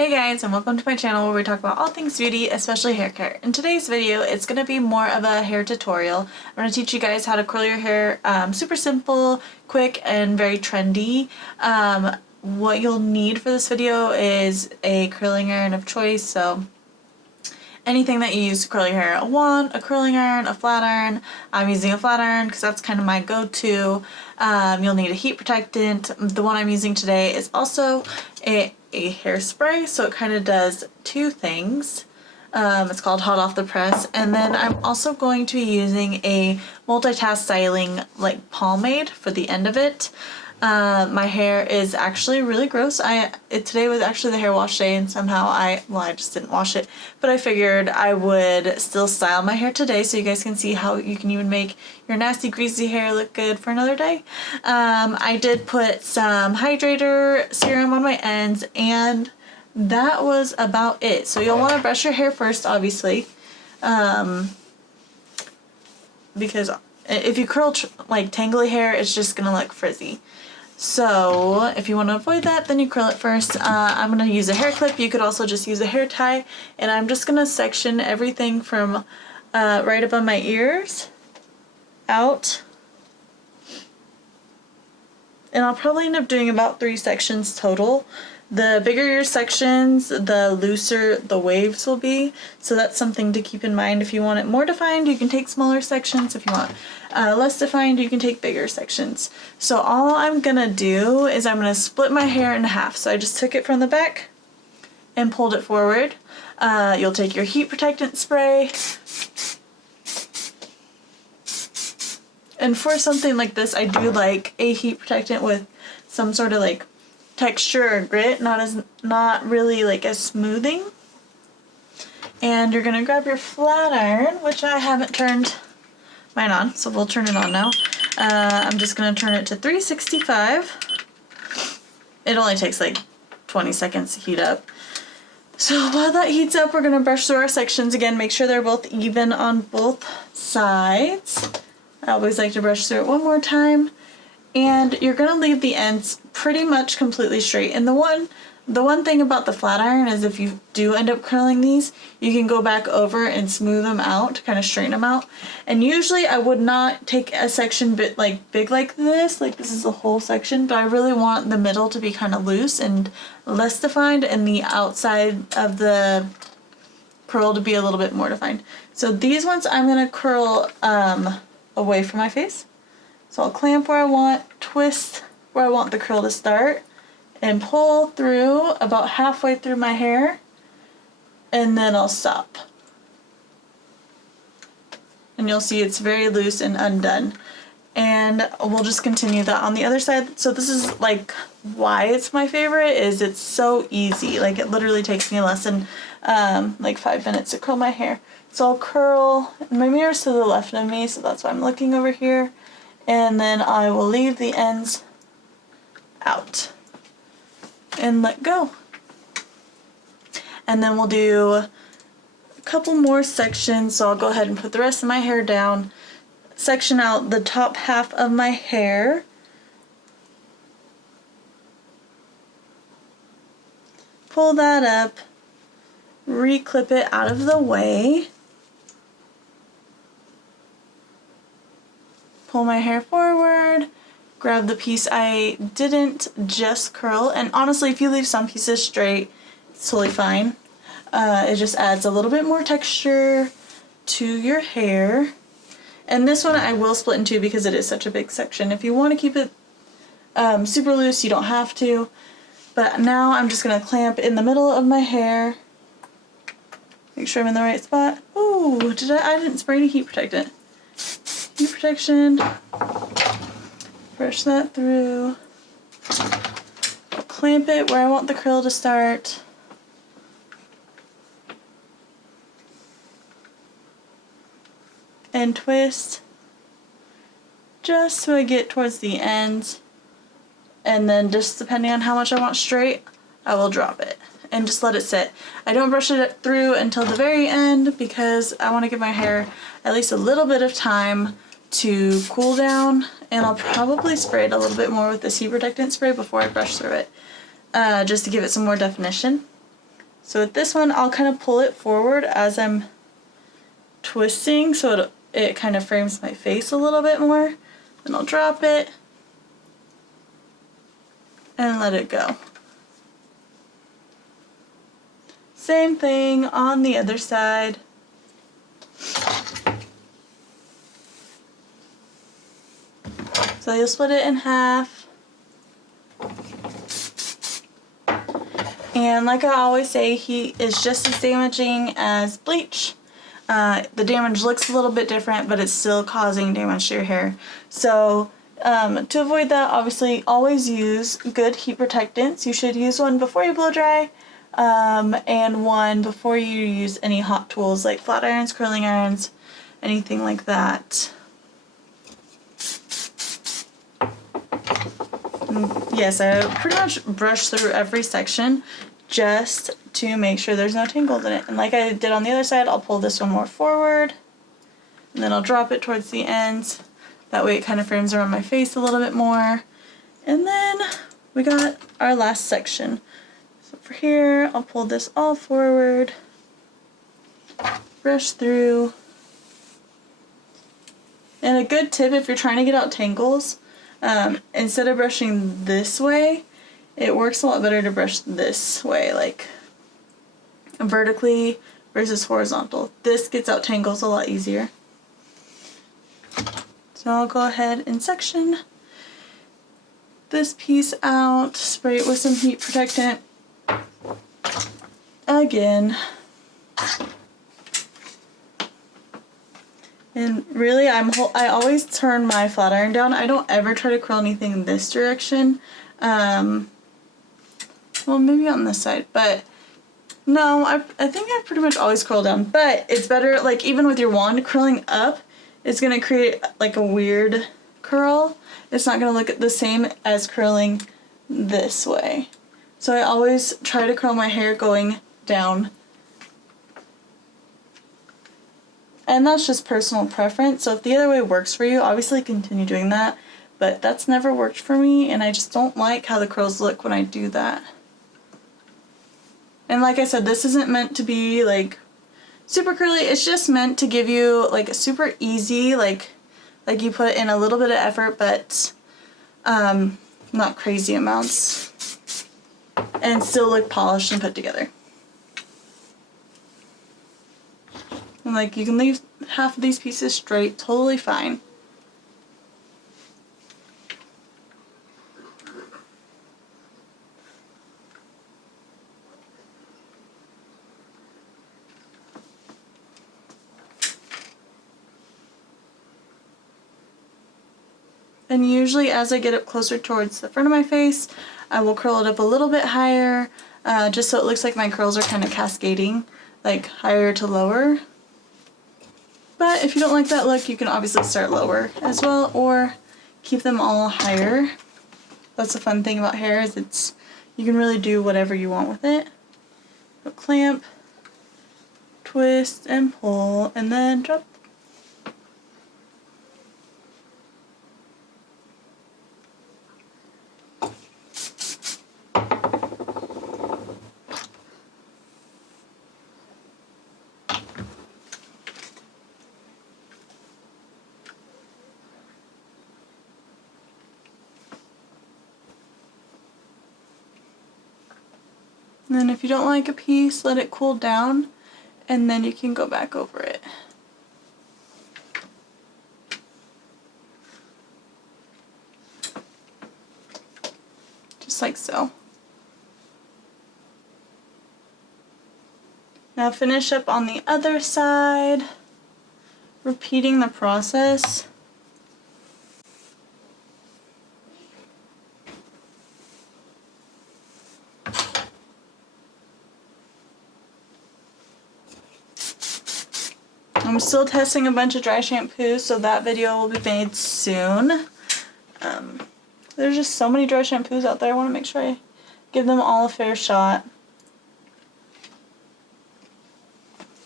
Hey guys, and welcome to my channel where we talk about all things beauty, especially hair care. In today's video, it's going to be more of a hair tutorial. I'm going to teach you guys how to curl your hair super simple, quick, and very trendy. What you'll need for this video is a curling iron of choice, so anything that you use to curl your hair, a wand, a curling iron, a flat iron. I'm using a flat iron because that's kind of my go-to. You'll need a heat protectant. The one I'm using today is also a hairspray, so it kind of does two things. It's called Hot Off the Press, and then I'm also going to be using a multitask styling like pomade for the end of it. My hair is actually really gross. Today was actually the hair wash day, and somehow I just didn't wash it, but I figured I would still style my hair today so you guys can see how you can even make your nasty greasy hair look good for another day. I did put some hydrator serum on my ends, and that was about it. So you'll want to brush your hair first, obviously, because if you curl like tangly hair, it's just gonna look frizzy. So if you want to avoid that, then you curl it first. I'm going to use a hair clip. You could also just use a hair tie, and I'm just going to section everything from right above my ears out. And I'll probably end up doing about 3 sections total. The bigger your sections, the looser the waves will be. So that's something to keep in mind. If you want it more defined, you can take smaller sections. If you want less defined, you can take bigger sections. So all I'm gonna do is I'm gonna split my hair in half. So I just took it from the back and pulled it forward. You'll take your heat protectant spray. And for something like this, I do like a heat protectant with some sort of like texture or grit, not really like a smoothing. And you're gonna grab your flat iron, which I haven't turned mine on, so we'll turn it on now. I'm just gonna turn it to 365. It only takes like 20 seconds to heat up. So while that heats up, we're gonna brush through our sections again, make sure they're both even on both sides. I always like to brush through it one more time. And you're gonna leave the ends pretty much completely straight. And the one thing about the flat iron is if you do end up curling these, you can go back over and smooth them out to kind of straighten them out. And usually I would not take a section big like this is a whole section, but I really want the middle to be kind of loose and less defined, and the outside of the curl to be a little bit more defined. So these ones I'm gonna curl away from my face. So I'll clamp where I want, twist where I want the curl to start, and pull through about halfway through my hair, and then I'll stop. And you'll see it's very loose and undone. And we'll just continue that on the other side. So this is like why it's my favorite, is it's so easy. Like it literally takes me less than like 5 minutes to curl my hair. So I'll curl, and my mirror's to the left of me, so that's why I'm looking over here. And then I will leave the ends out and let go. And then we'll do a couple more sections, so I'll go ahead and put the rest of my hair down, section out the top half of my hair, pull that up, re-clip it out of the way, pull my hair forward, grab the piece I didn't just curl, and honestly if you leave some pieces straight, it's totally fine. It just adds a little bit more texture to your hair. And this one I will split in two because it is such a big section. If you want to keep it super loose, you don't have to. But now I'm just going to clamp in the middle of my hair. Make sure I'm in the right spot. Ooh, I didn't spray any heat protectant. Heat protection, brush that through, I'll clamp it where I want the curl to start, and twist just so I get towards the ends, and then just depending on how much I want straight, I will drop it and just let it sit. I don't brush it through until the very end because I want to give my hair at least a little bit of time to cool down, and I'll probably spray it a little bit more with this heat protectant spray before I brush through it, just to give it some more definition. So with this one, I'll kind of pull it forward as I'm twisting so it kind of frames my face a little bit more. Then I'll drop it and let it go. Same thing on the other side. So you'll split it in half. And like I always say, heat is just as damaging as bleach. The damage looks a little bit different, but it's still causing damage to your hair. So to avoid that, obviously always use good heat protectants. You should use one before you blow dry, and one before you use any hot tools like flat irons, curling irons, anything like that. Yes, I pretty much brush through every section just to make sure there's no tangles in it. And like I did on the other side, I'll pull this one more forward, and then I'll drop it towards the ends. That way it kind of frames around my face a little bit more. And then we got our last section. So for here, I'll pull this all forward, brush through. And a good tip if you're trying to get out tangles, instead of brushing this way, it works a lot better to brush this way, like vertically versus horizontal. This gets out tangles a lot easier. So I'll go ahead and section this piece out, spray it with some heat protectant again. And really, I always turn my flat iron down. I don't ever try to curl anything in this direction. Well, maybe on this side, but no, I think I pretty much always curl down. But it's better, like even with your wand, curling up is going to create like a weird curl. It's not going to look the same as curling this way. So I always try to curl my hair going down. And that's just personal preference. So if the other way works for you, obviously continue doing that. But that's never worked for me, and I just don't like how the curls look when I do that. And like I said, this isn't meant to be like super curly. It's just meant to give you like a super easy, like you put in a little bit of effort, but not crazy amounts, and still look polished and put together. And like you can leave half of these pieces straight, totally fine. And usually as I get up closer towards the front of my face, I will curl it up a little bit higher, just so it looks like my curls are kind of cascading, like higher to lower. But if you don't like that look, you can obviously start lower as well, or keep them all higher. That's the fun thing about hair, is you can really do whatever you want with it. So clamp, twist, and pull, and then drop. And then if you don't like a piece, let it cool down, and then you can go back over it. Just like so. Now finish up on the other side, repeating the process. I'm still testing a bunch of dry shampoos, so that video will be made soon. There's just so many dry shampoos out there. I want to make sure I give them all a fair shot.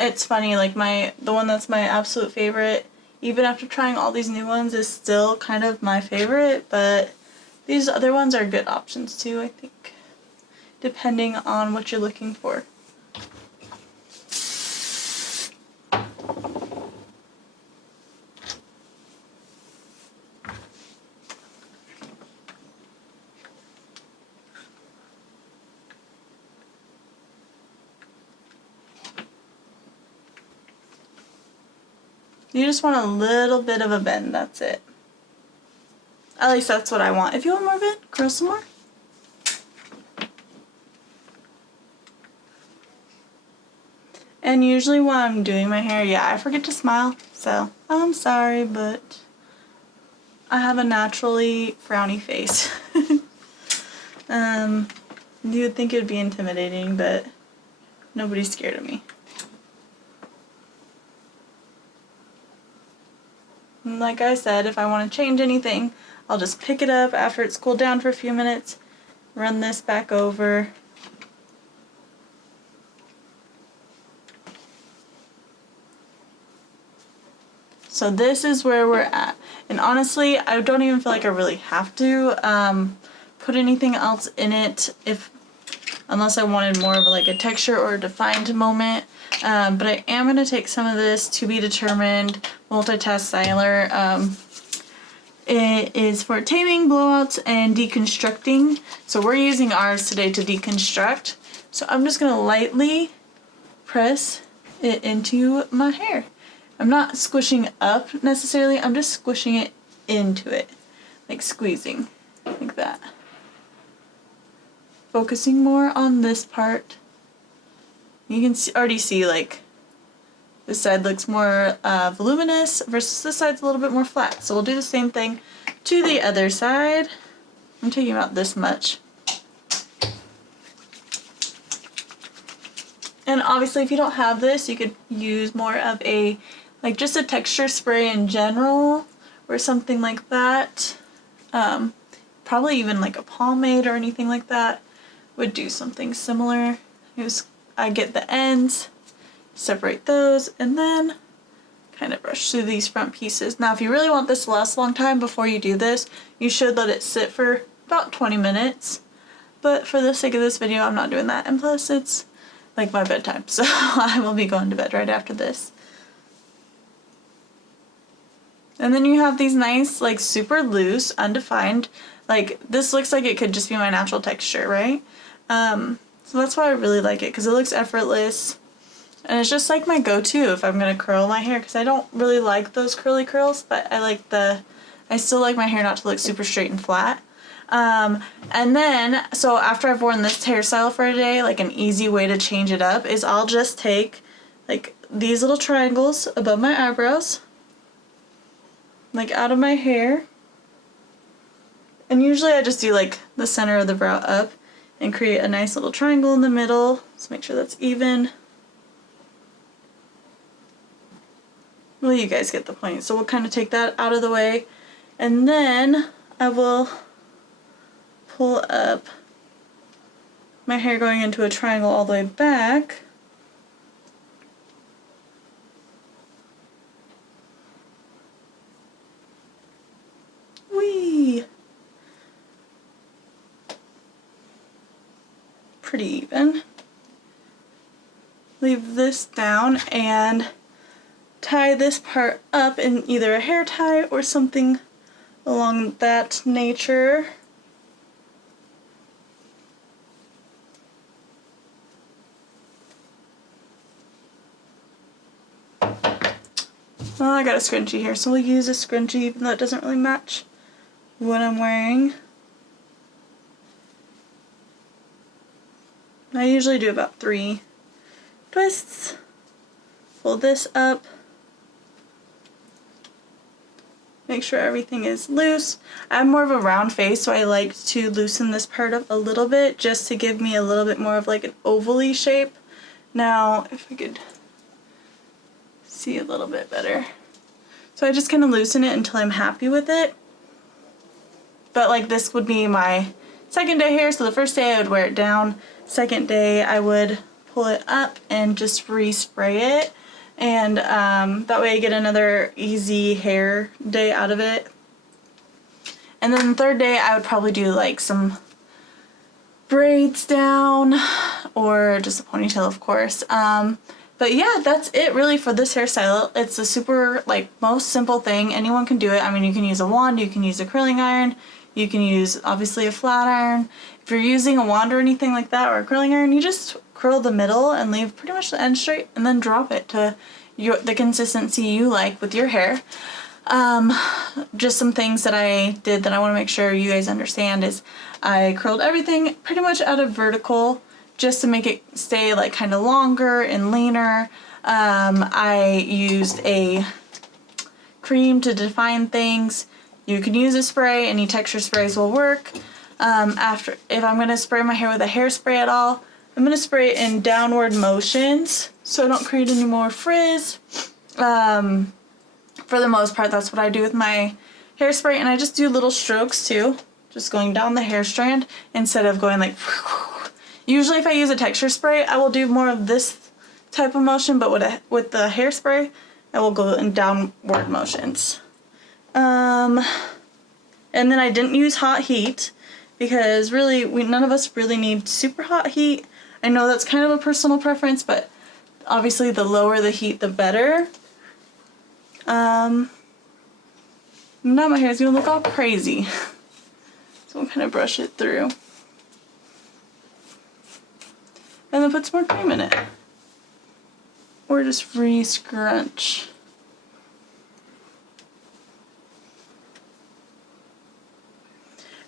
It's funny, like the one that's my absolute favorite, even after trying all these new ones, is still kind of my favorite, but these other ones are good options too, I think, depending on what you're looking for. You just want a little bit of a bend, that's it. At least that's what I want. If you want more bend, curl some more. And usually when I'm doing my hair, yeah, I forget to smile. So, I'm sorry, but I have a naturally frowny face. You would think it would be intimidating, but nobody's scared of me. And like I said, if I want to change anything, I'll just pick it up after it's cooled down for a few minutes, run this back over. So this is where we're at. And honestly, I don't even feel like I really have to put anything else in it unless I wanted more of like a texture or a defined moment. But I am going to take some of this To Be Determined multitask styler. It is for taming, blowouts, and deconstructing. So we're using ours today to deconstruct. So I'm just going to lightly press it into my hair. I'm not squishing up necessarily, I'm just squishing it into it. Like squeezing, like that. Focusing more on this part. You can already see like this side looks more voluminous versus this side's a little bit more flat. So we'll do the same thing to the other side. I'm taking about this much. And obviously if you don't have this, you could use more of a, like just a texture spray in general or something like that. Probably even like a pomade or anything like that would do something similar. I get the ends, separate those, and then kind of brush through these front pieces. Now if you really want this to last a long time before you do this, you should let it sit for about 20 minutes. But for the sake of this video, I'm not doing that. And plus it's like my bedtime, so I will be going to bed right after this. And then you have these nice, like super loose, undefined, like this looks like it could just be my natural texture, right? So that's why I really like it, because it looks effortless. And it's just like my go-to if I'm going to curl my hair, because I don't really like those curly curls, but I still like my hair not to look super straight and flat. And then, so after I've worn this hairstyle for a day, like an easy way to change it up is I'll just take like these little triangles above my eyebrows, like out of my hair, and usually I just do like the center of the brow up and create a nice little triangle in the middle, so make sure that's even. Well, you guys get the point. So we'll kind of take that out of the way, and then I will pull up my hair going into a triangle all the way back. Whee! Pretty even. Leave this down and tie this part up in either a hair tie or something along that nature. Well, I got a scrunchie here, so we'll use a scrunchie even though it doesn't really match what I'm wearing. I usually do about 3 twists. Pull this up. Make sure everything is loose. I have more of a round face, so I like to loosen this part up a little bit just to give me a little bit more of like an oval-y shape. Now, if I could see a little bit better. So I just kind of loosen it until I'm happy with it. But like this would be my second day hair, so the first day I would wear it down. Second day I would pull it up and just respray it. And that way I get another easy hair day out of it. And then the third day I would probably do like some braids down or just a ponytail, of course. But yeah, that's it really for this hairstyle. It's a super like most simple thing. Anyone can do it. I mean, you can use a wand, you can use a curling iron, you can use obviously a flat iron. If you're using a wand or anything like that or a curling iron, you just curl the middle and leave pretty much the end straight and then drop it to the consistency you like with your hair. Just some things that I did that I want to make sure you guys understand is I curled everything pretty much out of vertical just to make it stay like kind of longer and leaner. I used a cream to define things. You can use a spray, any texture sprays will work. If I'm going to spray my hair with a hairspray at all, I'm going to spray it in downward motions so I don't create any more frizz. For the most part, that's what I do with my hairspray, and I just do little strokes too, just going down the hair strand instead of going like. Usually if I use a texture spray, I will do more of this type of motion, but with the hairspray, I will go in downward motions. And then I didn't use hot heat because really none of us really need super hot heat. I know that's kind of a personal preference, but obviously the lower the heat, the better. Now my hair is gonna look all crazy. So I'll kind of brush it through. And then put some more cream in it. Or just re-scrunch.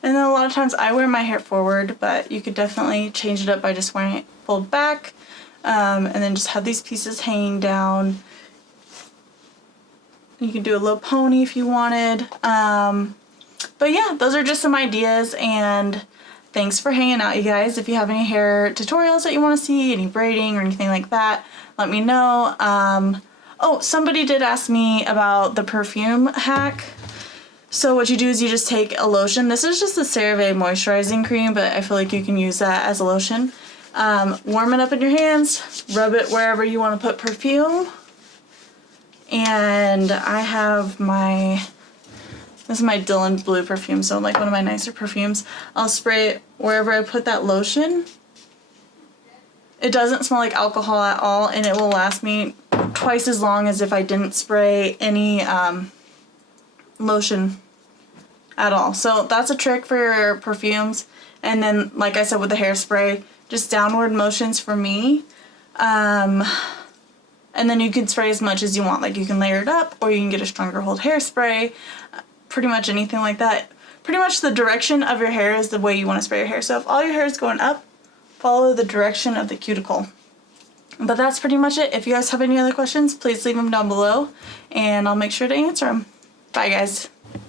And then a lot of times I wear my hair forward, but you could definitely change it up by just wearing it pulled back. And then just have these pieces hanging down. You can do a low pony if you wanted. But yeah, those are just some ideas, and thanks for hanging out, you guys. If you have any hair tutorials that you want to see, any braiding or anything like that, let me know. Oh, somebody did ask me about the perfume hack. So what you do is you just take a lotion. This is just the CeraVe moisturizing cream, but I feel like you can use that as a lotion. Warm it up in your hands, rub it wherever you want to put perfume. And I have this is my Dylan Blue perfume, so like one of my nicer perfumes. I'll spray it wherever I put that lotion. It doesn't smell like alcohol at all, and it will last me twice as long as if I didn't spray any lotion at all. So that's a trick for your perfumes. And then, like I said with the hairspray, just downward motions for me. And then you can spray as much as you want. Like you can layer it up, or you can get a stronger hold hairspray. Pretty much anything like that. Pretty much the direction of your hair is the way you want to spray your hair. So if all your hair is going up, follow the direction of the cuticle. But that's pretty much it. If you guys have any other questions, please leave them down below, and I'll make sure to answer them. Bye, guys.